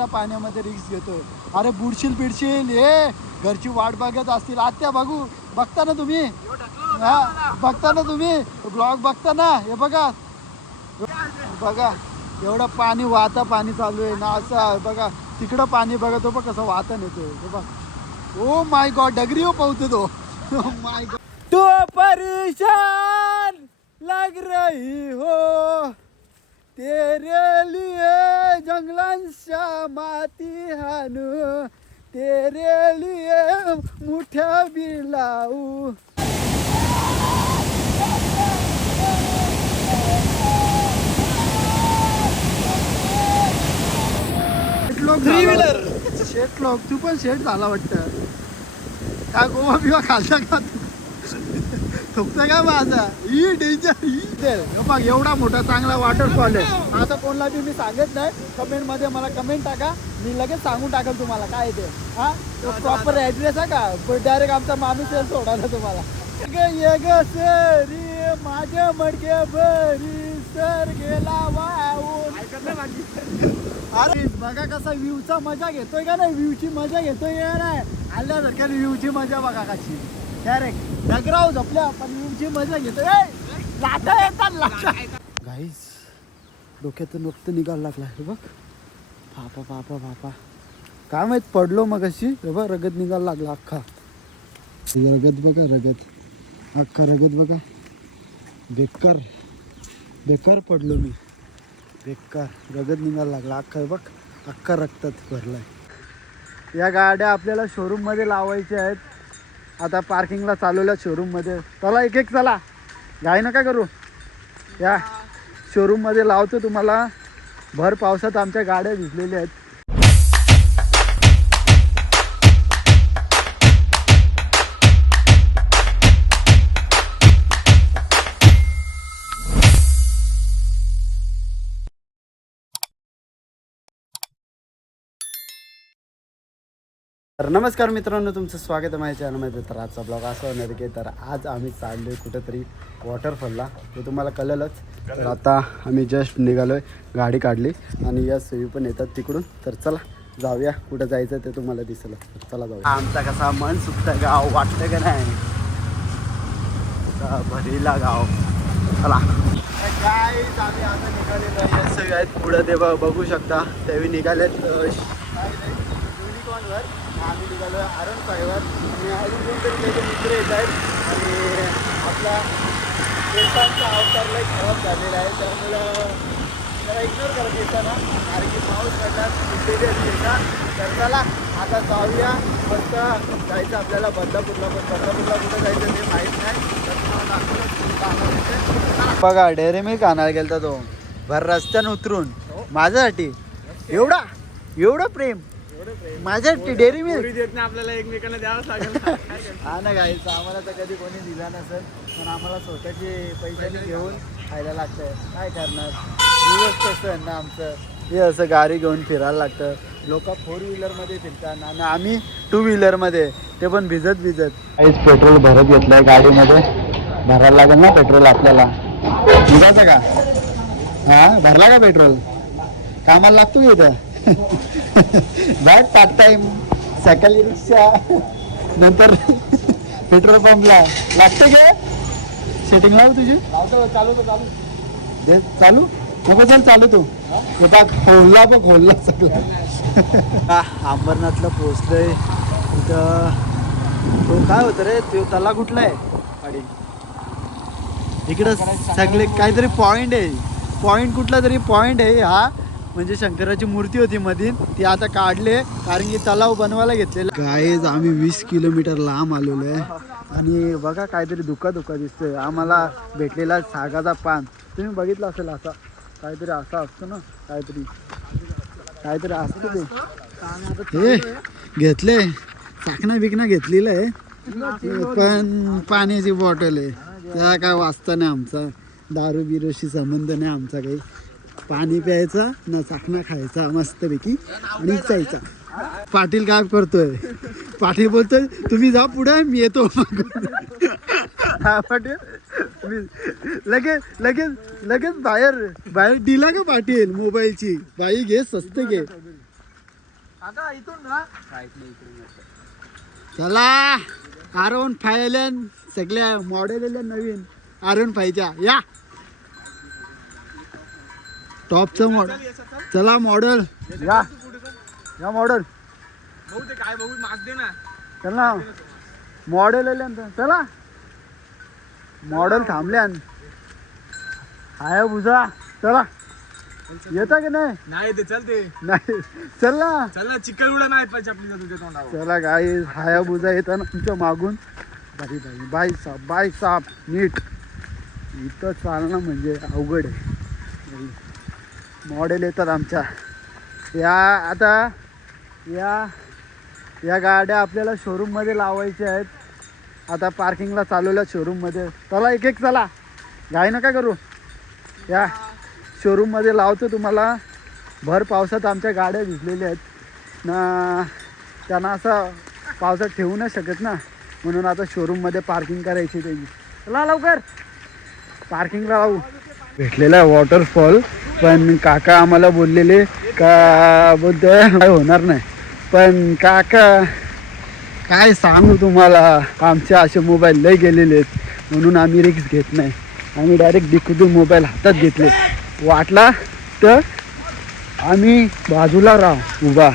वाहता पाण्यामध्ये रिस्क घेतोय. अरे बुडशील पिडशील, हे घरची वाट बघत असतील. आत्या बघता ना तुम्ही, हा बघता ना तुम्ही ब्लॉग बघता ना. हे बघा बघा एवढं पाणी वाहता पाणी चालू आहे ना. असं बघा तिकडं पाणी बघा, तो बघ कसं वाहता नेतोय. हे बघ, ओ माय गॉड, डगरी हो पाहते तो. माय गॉड, तो परेशान लग रही हो, तेरे लिए जंगलांच्या माती हाणू, तेरे लिए मुठ्या बी लावू. थ्री व्हीलर शेट लोक, तू पण शेट झाला वाटतं. का गोवा बिवा खालता का तू? थुकता का माझा? ही डेंजर ही बघ, एवढा मोठा चांगला वॉटरफॉल आहे. आता कोणाला बी मी सांगत नाही, कमेंट मध्ये मला कमेंट टाका, मी लगेच सांगून टाकेल तुम्हाला काय ते. हा प्रॉपर ऍड्रेस आहे का? डायरेक्ट आमचा माणूस येईल सोडायला तुम्हाला. ये ग सरी माझ्या मडक्या भरी सर गेला वाहून. अरे बघा कसा व्ह्यूचा मजा घेतोय का नाही, व्ह्यूची मजा घेतोय का नाही. आल्यासारख्या व्ह्यूची मजा बघा कशी. डायरेक्ट डगराव झोपल्या पण व्ह्यूची मजा घेतोय. लाटा येतात लाटा. गाईस डोक्यातून रक्त निघायला लागला. हे बघ बापा बापा बापा, काय माहित पडलो मग अशी. हे बघ रगत निघायला लागला अख्खा. रगत बघा, रगत अख्खा रगत बघा. बेकार बेकार पडलो मी, बेकार रगत निघायला लागला अख्खा. हे बघ अख्खा रक्तात भरलाय. या गाड्या आपल्याला शोरूम मध्ये लावायच्या आहेत. आता पार्किंगला चालवल्या शोरूम मध्ये. चला एक एक चला, घाई नका करू. या शोरूम मध्ये लावतो तुम्हाला. भर पावसात आमच्या गाड्या भिजलेल्या आहेत. तर नमस्कार मित्रांनो, तुमचं स्वागत आहे माझ्या चॅनलमध्ये. तर आजचा ब्लॉग असा होणार की तर आज आम्ही चाललो आहे कुठेतरी वॉटरफॉलला, ते तुम्हाला कळलंच. तर आता आम्ही जस्ट निघालो आहे, गाडी काढली आणि या सोयी पण येतात तिकडून. तर चला जाऊया, कुठं जायचं ते तुम्हाला दिसेल. तर चला जाऊया. आमचा कसा मन सुकतं गाव वाटतं का नाही, भरीला गाव. चला काय आम्ही आता निघालेलो आहे. या सोयी आहेत पुढं, ते बघू शकता. त्यावेळी निघालेत युनिकॉर्नवर. आम्ही निघालो आरण साहेबात आणि अजून कोणतरी त्याचे मित्र येत आहेत. आणि आपला केसांचा अवतार लई खराब झालेला आहे, त्यामुळं त्याला इग्नोर करत येताना. कारण की पाऊस पडला तर चला आता जाऊया. फक्त जायचं आपल्याला बदलापूरला, पण बदलापूरला कुठं जायचं ते माहीत नाही. बघा डेअरी मिल्क आणायला गेलता तो, भर रस्त्यानं उतरून माझ्यासाठी. एवढं प्रेम माझ्यासाठी डेअरी मिल्क देत नाही आपल्याला, एकमेकांना द्यावंच लागेल. हा ना गाईच, आम्हाला तर कधी कोणी दिला नसेल, पण आम्हाला स्वतःचे पैशाने घेऊन खायला लागतं. काय करणार, दिवस कसं ना आमचं. हे असं गाडी घेऊन फिरायला लागतं. लोक 4 व्हीलरमध्ये फिरतात आणि आम्ही 2 व्हीलरमध्ये, ते पण भिजत काहीच. पेट्रोल भरत घेतलंय गाडीमध्ये. भरायला लागेल ना पेट्रोल आपल्याला. निघायचं का? हा भरला का पेट्रोल? कामाला लागतो का इथं? बॅग पार्ट टाइम, सकाळी रिक्षा, नंतर पेट्रोल पंपला लागते का? सेटिंग लाव तुझी. चालू दे, चालू नको चल चालू तू. खोलला बघ, खोलला सगळं. अंबरनाथला पोहोचलोय. तिथं तो काय होतं रे, तो तला कुठला आहे गाडी इकडं सगळे काहीतरी पॉइंट आहे. पॉइंट कुठला तरी पॉइंट आहे हा. म्हणजे शंकराची मूर्ती होती मधीन, ती आता काढले कारण की तलाव बनवायला घेतलेला. गाईज आम्ही 20 किलोमीटर लांब आलेलो आहे. आणि बघा काहीतरी धुका दिसतोय. आम्हाला भेटलेला सागाचा पान, तुम्ही बघितलं असेल. असा काहीतरी असा असतो ना, काहीतरी असतं ते. हे घेतले चाकणा बिकणा घेतलेलं आहे, पण पाण्याची बॉटल आहे. त्या काय वाचता नाही आमचा. दारू बिरूशी संबंध नाही आमचा काही. पाणी प्यायचा ना, चाकणा खायचा मस्तपैकी आणि जायचा. पाटील काय करतोय? पाटील बोलतोय तुम्ही जा पुढे, मी येतो. हा पाटील लगेच बाहेर दिला का पाटील मोबाईलची बाई घे, स्वस्त घे. काका इथून ना चला R15 आल्यान सगळ्या मॉडेल आल्या नवीन R15च्या या टॉपचं मॉडेल चला मॉडेल या मॉडेल भाऊ ते काय भाऊ माग दे ना चला मॉडेल आल्यान चला मॉडेल थांबल्यान हाय बुजा चला येता की नाही नाही ते चल ते नाही चल ना चल ना चिकल उडा नाही पाहिजे आपली तुझ्या तोंडावर चला गाई हायाबुजा येताना तुमच्या मागून बाई साप नीट इथं चालणं म्हणजे अवघड आहे मॉडेल येतात आमच्या या आता या गाड्या आपल्याला शोरूममध्ये लावायच्या आहेत आता पार्किंगला चालवल्या शोरूममध्ये चला एक एक चला घाई नका करू या शोरूममध्ये लावतो तुम्हाला भर पावसात आमच्या गाड्या भिजलेल्या आहेत ना त्यांना असं पावसात ठेवू नाही शकत ना म्हणून आता शोरूममध्ये पार्किंग करायची त्याची चला लवकर पार्किंगला लावू भेटलेला आहे वॉटरफॉल पण काका आम्हाला बोललेले का बोलतोय काय होणार नाही पण काका काय सांगू तुम्हाला आमचे असे मोबाईल लय गेलेले आहेत म्हणून आम्ही रिक्स घेत नाही आम्ही डायरेक्ट डिक्कीतून मोबाईल हातात घेतले वाटला तर आम्ही बाजूला राहू उभा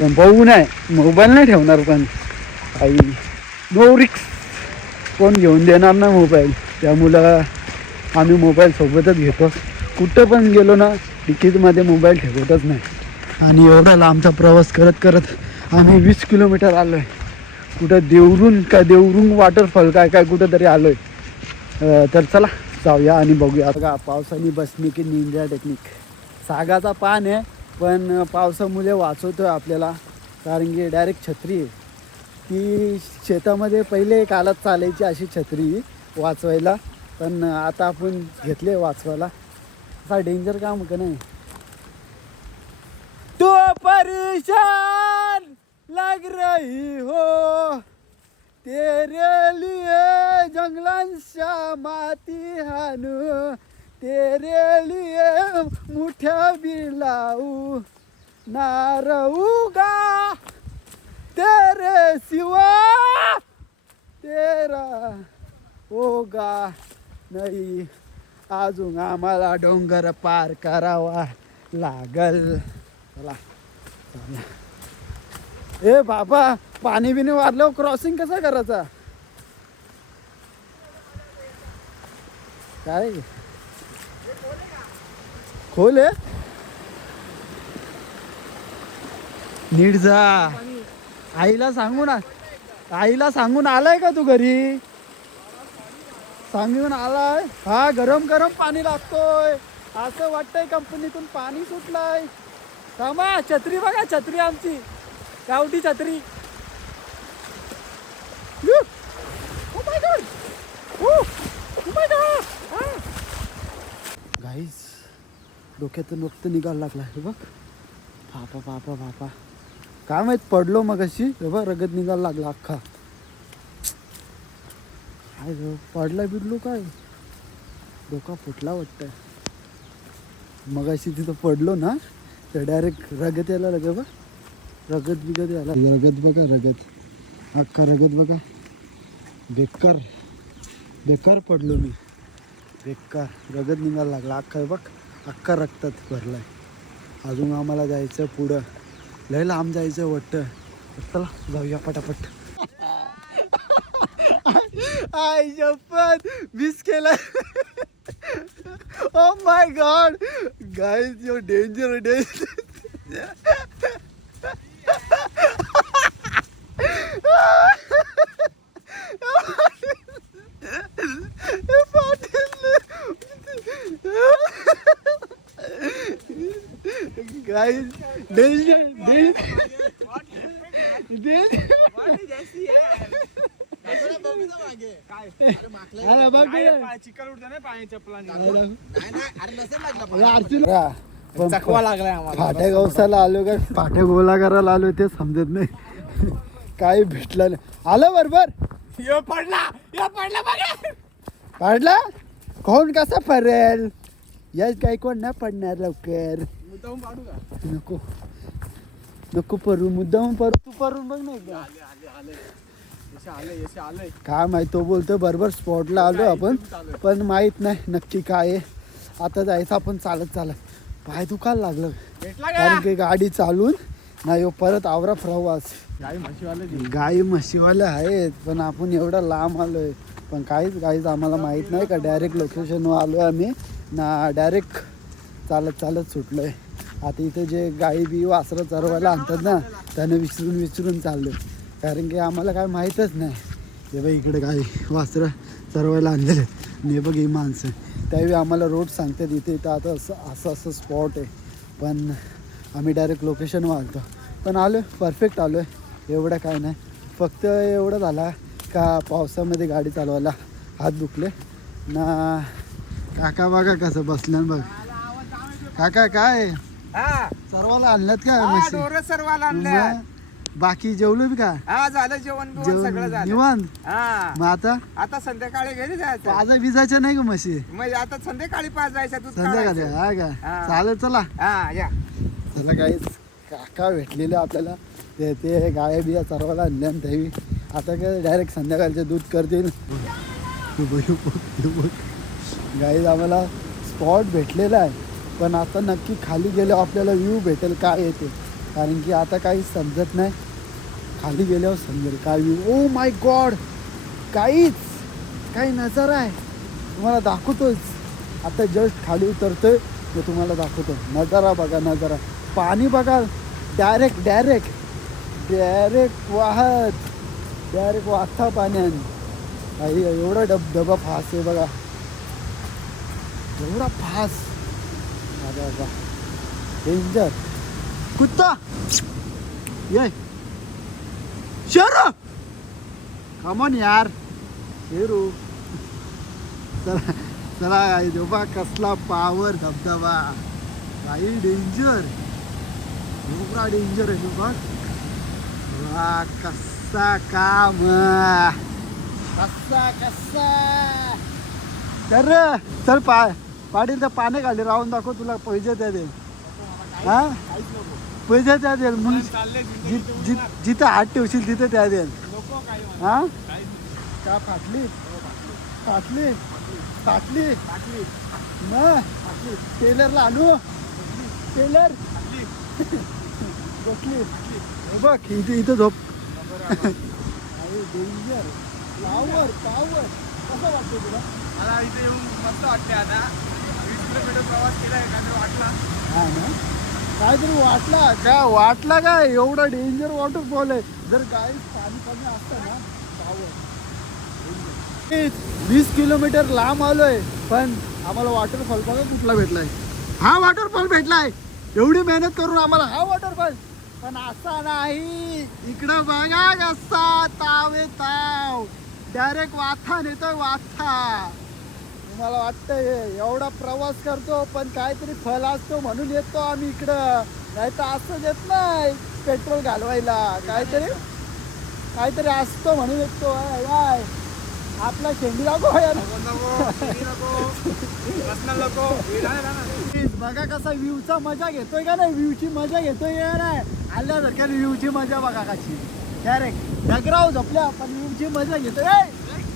पण बघू नाही मोबाईल नाही ठेवणार पण काही नो रिक्स कोण घेऊन देणार ना मोबाईल त्यामुळं आम्ही मोबाईल सोबतच घेतो कुठं पण गेलो ना डिक्कीमध्ये मोबाईल ठेवतच नाही आणि एवढा लांबचा प्रवास करत करत आम्ही 20 किलोमीटर आलो आहे कुठं देवरुंग वॉटरफॉल काय कुठं तरी आलो आहे तर चला जाऊया आणि बघूया बघा पावसाने बसणे की निंजा टेक्निक सागाचा पान आहे पण पावसामुळे वाचवतोय आपल्याला कारण की डायरेक्ट छत्री आहे ती शेतामध्ये पहिले कालात चालायची अशी छत्री वाचवायला पण आता आपण घेतले वाचवायला असा डेंजर काम का नाही तो परेशान लग रही हो तेरे लिए जंगलांच्या माती हाणू तेरे लिए मुठ्या बिलाऊ ना रहूगा तेरे सिवा तेरा होगा नाही अजून आम्हाला डोंगर पार करावा लागल चला ए बाबा पाणी बिनी वाढलं क्रॉसिंग कसा करायचा काय खोल आहे नीट जा आईला सांगून आलाय का तू घरी सांगून आलाय हा गरम पाणी लागतोय असं वाटतंय कंपनीतून पाणी सुटलंय थांबा छत्री बघा छत्री आमची गावठी छत्री गाईस डोक्यातून वक्त निघायला लागला हे बघ बापा काय माहित पडलो मग अशी हे बघ रगत निघायला लागला अख्खा काय पडला बिडलो काय डोका फुटला वाटतं मग अशी तिथं पडलो ना तर डायरेक्ट रगत यायला लगे बघ रगत बिगत यायला रगत बघा रगत अख्खा रगत बघा बेकार पडलो मी बेकार रगत निघायला लागला अख्खा बघ अख्खा रक्तात भरलाय अजून आम्हाला जायचं पुढं लय लांब जायचं वाटतं चला जाऊया पटापट आई शपथ मिस केला oh my God guys you danger guys danger चिकल उडतं ना पाणी चपलाने चकवा लागलाय आम्हाला फाट्या गवसाला आलो का फाट्या गोला करायला आलो ते समजत नाही काय भेटलं नाही आलं बरोबर पडला कोण कसा पडेल यश काही कोण नाही पडणार लवकर नको नको परू मुद्दाम परू तू परून बघ नाही एकदा. आलंय काय माहित तो बोलतो बरोबर स्पॉटला आलो आपण पण माहित नाही नक्की काय आहे. आता जायचं आपण चालत पाय दुखायला लागलं भेटला कारण की गाडी चालून नाही परत आवरा प्रवास. गाई म्हशीवाले आहेत पण आपण एवढा लांब आलोय पण काहीच आम्हाला माहित नाही का डायरेक्ट लोकेशनवर आलोय आम्ही ना डायरेक्ट चालत सुटलोय. आता इथे जे गाई बी वासरं चरवायला आणतात ना त्याने विचारून चाललोय कारण की आम्हाला काय माहीतच नाही. हे बघ इकडे गाई वासरं चरवायला आणलेले हे बघ ही माणसं त्यावेळी आम्हाला रोड सांगतात इथे आता असं स्पॉट आहे पण आम्ही डायरेक्ट लोकेशनवर आलतो पण आलो परफेक्ट आलो आहे. एवढं काय नाही फक्त एवढं झाला का पावसामध्ये गाडी चालवायला हात दुखले ना. काका बघा कसं बसल्यान बघ काका काय सर्वाला आणल्यात का सर्वाला मग बाकी जेवलो बी का झालं जेवण सगळं झालं निवांत मग आता संध्याकाळी घरी जायचं आज विजायच्या नाही का म्हशी म्हणजे आता संध्याकाळी 5 जायचं दूध संध्याकाळी हा का चालेल चला या चला काहीच काका भेटलेले आपल्याला ते गाय बिया चरवायला आणल्या त्यावेळी आता काय डायरेक्ट संध्याकाळचे दूध करतील. गाईज आम्हाला स्पॉट भेटलेला आहे पण आता नक्की खाली गेल्यावर आपल्याला व्ह्यू भेटेल काय येते कारण की आता काही समजत नाही. खाली गेल्यावर समजेल काय व्ह्यू. ओ माय गॉड काही नजारा आहे तुम्हाला दाखवतोच. आता जस्ट खाली उतरतोय मी तुम्हाला दाखवतो नजारा बघा नजारा. पाणी बघा डायरेक्ट वाहता पाण्याने एवढा धबधबा फास आहे बघा एवढा फास. बाबा डेंजर कुत्ता ये शेरू कमॉन यार शेरू. चला देवा कसला पावर धबधबा काही डेंजर एवढा डेंजर आहे बघ. वा कसा काम कसा तर चल पाटील तर पाणी खाली राहून दाखव तुला पैसे द्या दे हा पैसे त्या देईल म्हणून जिथं हात ठेवशील तिथे त्या देईल हा का फाटली ना टेलरला आणू टेलर बसली बघ इथे झोप. डेंजर पावर कसं वाटतं तुला. मला इथे येऊन मस्त वाटते. आता 20 किलोमीटर प्रवास केलाय काहीतरी वाटला हा ना काहीतरी वाटला काय एवढा डेंजर वॉटरफॉल आहे. जर काय पाणी कमी असतं ना पावर 20 किलोमीटर लांब आलोय पण आम्हाला वॉटरफॉल बघा कुठला भेटलाय. हा वॉटरफॉल भेटलाय एवढी मेहनत करून आम्हाला हा वॉटरफॉल पण असा नाही. इकडं बघा कसा ताव डायरेक्ट वाथा नेतोय वाथा. तुम्हाला वाटतंय एवढा प्रवास करतो पण काहीतरी फल असतो म्हणून येतो आम्ही इकडं नाही तर असं येत नाही. पेट्रोल घालवायला काहीतरी असतो म्हणून येतो. आपला शेंडी नको बघा कसा व्ह्यूचा मजा घेतोय का नाही. व्ह्यूची मजा घेतोय का नाही आल्यासारख्या व्ह्यूची मजा बघा कशी डायरेक्ट डगराव झोपल्या पण व्ह्यूची मजा घेतोय.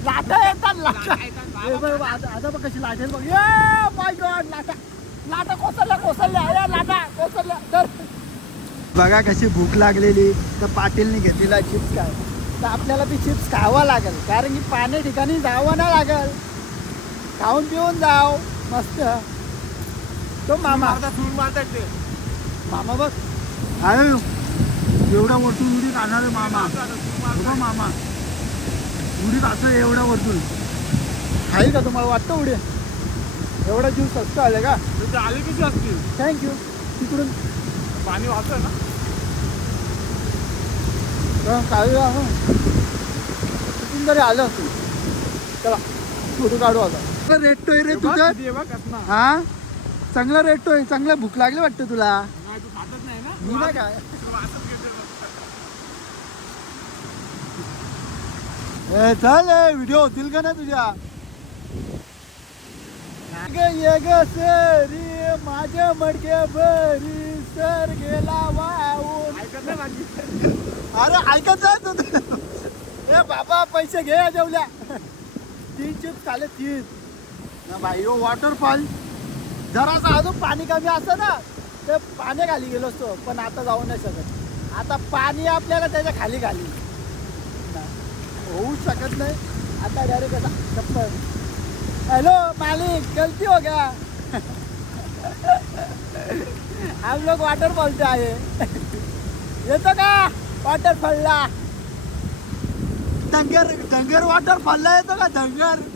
लाटा येतात आता बघ कशी लाटेल बघ. माय गॉड लाटा कोसळल्या तर बघा कशी भूक लागलेली तर पाटीलने घेतलेला चिप्स काय तर आपल्याला ती चिप्स खावा लागेल कारण की पाणी ठिकाणी जावं नाही लागेल. खाऊन पिऊन जाव मस्त. तो मामा बघ आहे एवढा वरतून उडी खाणार आहे मामा उडी खातो एवढा वरतून आहे का तुम्हाला वाटतं उडी एवढा जीव स्वस्त आले का. आले किती असतील थँक्यू. तिकडून पाणी वाहतोय ना काय तिथून जरी आलं असतो चला फोटो काढू आता. रेटतोय रे तुझं हा चांगला रेटतोय चांगला भूक लागली वाटतं तुला. तू खातच नाही ना मी ना काय चल व्हिडिओ होतील का ना तुझ्या. ये ग सरी माझ्या मडक्या भरी सर गेला वाहून माझी. अरे ऐकत जा तू. ए बाबा पैसे घे या जेवल्या. 3 चिप्स खाले 3 ना भाई. हो वॉटरफॉल जरासा अजून पाणी कमी असतं ना ते पाण्याखाली गेलो असतो, पण आता जाऊ नाही शकत. आता पाणी आपल्याला त्याच्या खाली खाली होऊ शकत नाही. आता डायरेक्ट असा चप्पल. हेलो मालिक गलती हो गया. हम लोग वाटरफॉल से आए. येतो का वॉटरफॉलला? डंगर वॉटरफॉलला येतो का डंगर?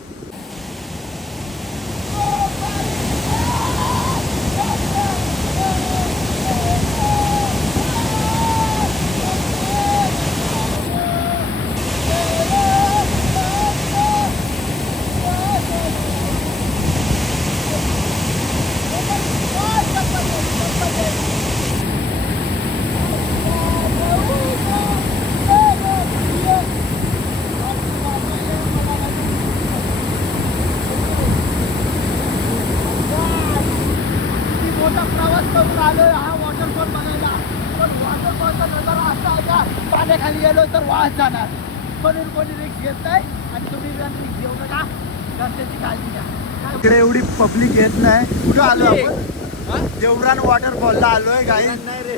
मोठा प्रवास करून आलो हा वॉटरफॉल बघायला. पण वॉटरफॉलचा नजारा असा आहे का पाण्याखाली गेलो तर वाहत जाणार. म्हणून कोणी रिक्स घेत नाही आणि तुम्ही रिक्स घेऊ नका. रस्त्याची काळजी घ्या. इकडे एवढी पब्लिक येत नाही. कुठं आलो आपण? देवरान वॉटरफॉलला आलोय. काही नाही रे.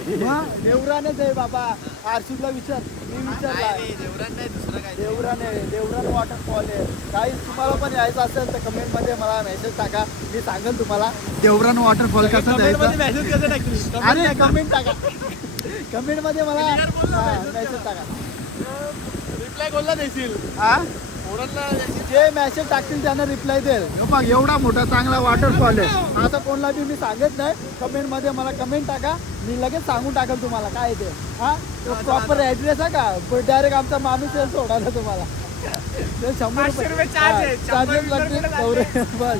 देवरानच आहे बाबा. आरसूला विचार. मी विचारला देवरान नाही, दुसरं काय. देवरान आहे. देवरान वॉटरफॉल आहे. काही तुम्हाला पण यायचं असेल तर कमेंटमध्ये मला मेसेज टाका. मी सांगेल तुम्हाला देवरान वॉटरफॉल कसं जायचं. मेसेज कसं टाकली? अरे कमेंट टाका. कमेंटमध्ये मला मेसेज टाका. रिप्लाय कोणला देशील? हा पोरांना जे मेसेज टाकतील त्यांना रिप्लाय देईल. बघ एवढा मोठा चांगला वॉटरफॉल आहे. आता कोणला बी मी सांगत नाही. कमेंटमध्ये मला कमेंट टाका. मी लगेच सांगून टाकेल तुम्हाला काय आहे ते. हा तो प्रॉपर ॲड्रेस आहे का? डायरेक्ट आमचा माणूस येईल सोडायला तुम्हाला. ते 100 रुपये चार्ज आहे. चार्जेस लागतील. बस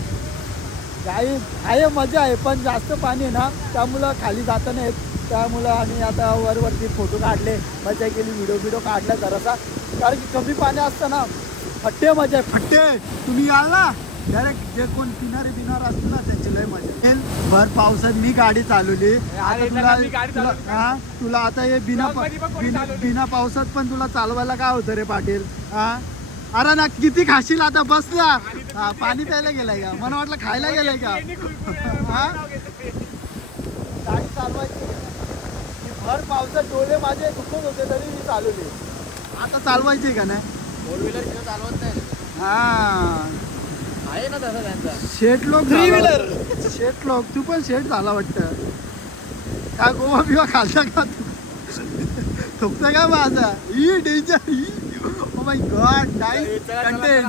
काही आहे मजा आहे. पण जास्त पाणी आहे ना त्यामुळं खाली जाता नाही येत. त्यामुळं आम्ही आता वरती फोटो काढले, मजा केली, व्हिडिओ काढला जरासा. कारण की कमी पाणी असतं ना फट्टे मजा आहे. फट्टे तुम्ही याल ना डायरेक्ट. जे कोण किनारे असतं ना त्याची लय मजा. भर पावसात मी गाडी चालवली. आता तुला आता हे बिना पावसात पण तुला चालवायला काय होतं रे पाटील? हा अरे ना किती खाशील आता. बस ना. हा पाणी प्यायला गेलाय का? मला वाटलं खायला गेलाय का? हा गाडी चालवायची. भर पावसात डोळे माझे दुखत होते तरी मी चालवली. आता चालवायची का नाही? 4 व्हीलर चालवत नाही. हा आहे ना तसं त्यांचा. शेट लोक 3 व्हीलर. शेट लोक. तू पण शेट झाला वाटतं. का गोवा बिवा खाल्ला का तू? थुकतं का माझा? E danger. O my God nice content.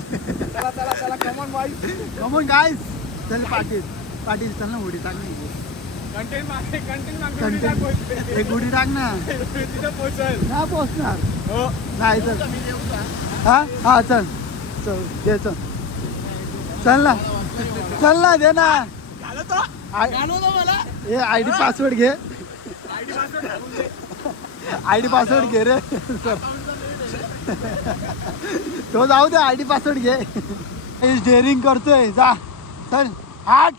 चला कमॉन बॉयज. Come on guys. चल पाटील चल ना उडी टाक ना. कंटेंट एक उडी टाक ना. तिथं पोहोचल ना पोचणार. हो. नाही चल. हा चल दे चल ना दे ना. मला हे आयडी पासवर्ड घे. आयडी पासवर्ड घे रे. तो जाऊ दे. आयडी पासवर्ड घे. डेअरिंग करतोय. जा चल हाट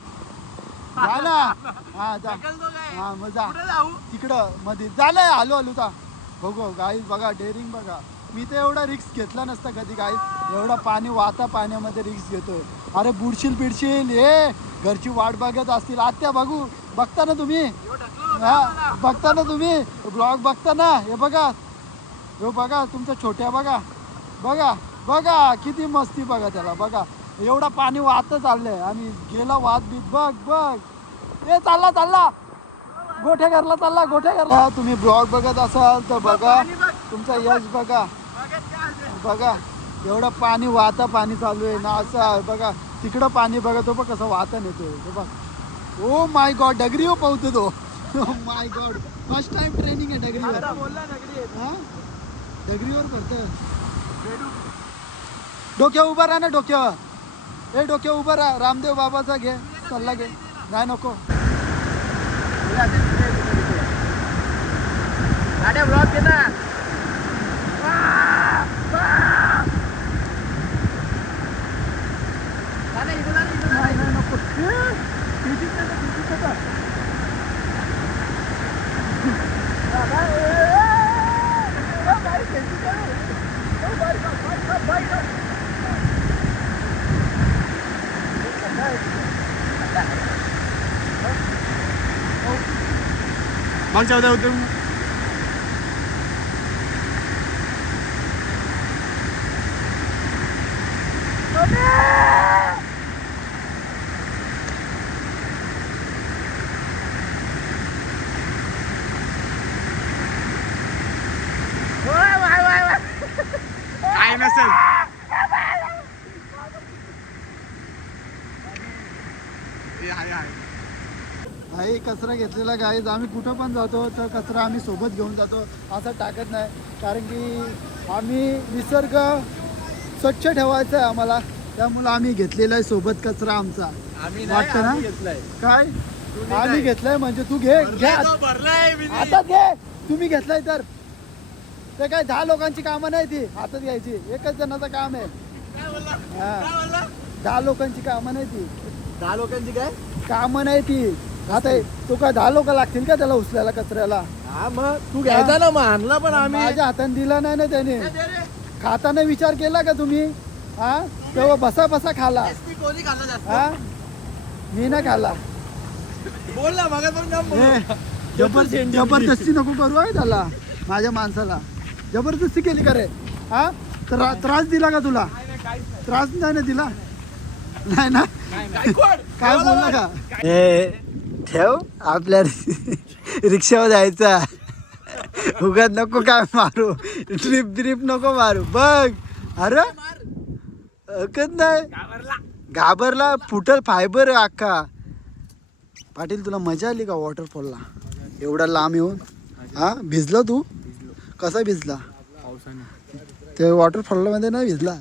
जा ना. हा जा. हा मग जा तिकडं मध्ये. झालंय आलो जा. बघू गाईज बघा डेअरिंग बघा. मी तर एवढा रिक्स घेतला नसता कधी गाईज. एवढा पाणी वाहता पाण्यामध्ये रिक्स घेतोय. अरे बुडशील हे घरची वाट बघत असतील. आत्या बघता ना तुम्ही? हा बघता ना तुम्ही ब्लॉग बघता ना? हे बघा तुमच्या छोट्या बघा किती मस्ती बघा त्याला. बघा एवढा पाणी वाहत चाललंय. आम्ही गेला वाहत बीत. बघ ए चालला गोठ्या घरला. तुम्ही ब्लॉग बघत असाल तर बघा. तुमचा यश बघा एवढं पाणी वाहता पाणी चालू आहे ना. असं बघा तिकडं पाणी बघा. तो बघ कसं वाहता नेतोय. बघ ओ माय गॉड डगरी पावतो तो. ओ my God first time training आहे डगरीवर. हा डगरीवर करतोय. डोक्यावर उभा राहा ना. डोक्यावर उभा राहा. रामदेव बाबाचा घे सल्ला घे. नाही नको. गाड्या ब्लॉक घेतात. नाही नको. मागच्या होत्या होते काय नसेल आई कचरा घेतलेला गाईज आम्ही कुठं पण जातो तर कचरा आम्ही सोबत घेऊन जातो असं टाकत नाही कारण की आम्ही निसर्ग स्वच्छ ठेवायचा आहे आम्हाला त्यामुळे आम्ही घेतलेला आहे सोबत कचरा आमचा वाटतं ना काय आम्ही घेतलाय म्हणजे तू घे आता घे तुम्ही घेतलाय तर ते काय 10 लोकांची कामं नाही ती हातात घ्यायची एकच जणाचं काम आहे हा 10 लोकांची कामं नाही ती 10 लोकांची काय कामं नाही ती आता तो काय 10 लोक लागतील का त्याला उचलायला कचऱ्याला हा मग तू घ्यायचा ना मग आणला पण आम्ही माझ्या हाताने दिला नाही ना त्याने खाताना विचार केला का तुम्ही हा तेव्हा बसा बसा खाला कोणी खाल्ला जास्त हा मी ना खाला बोल ना मग जबरदस्ती नको करू आहे त्याला माझ्या माणसाला जबरदस्ती केली का रे हा त्रास दिला का तुला त्रास नाही ना दिला नाही ना काय बोलला का ठेव आपल्या रिक्षावर जायचा उगाच नको काय मारू ट्रिप नको मारू बघ अरे हकत नाही घाबरला फुटल फायबर अख्खा पाटील तुला मजा आली का वॉटरफॉलला एवढा लांब येऊन हा भिजला तू कसा भिजला ते वॉटरफॉल मध्ये नाही भिजला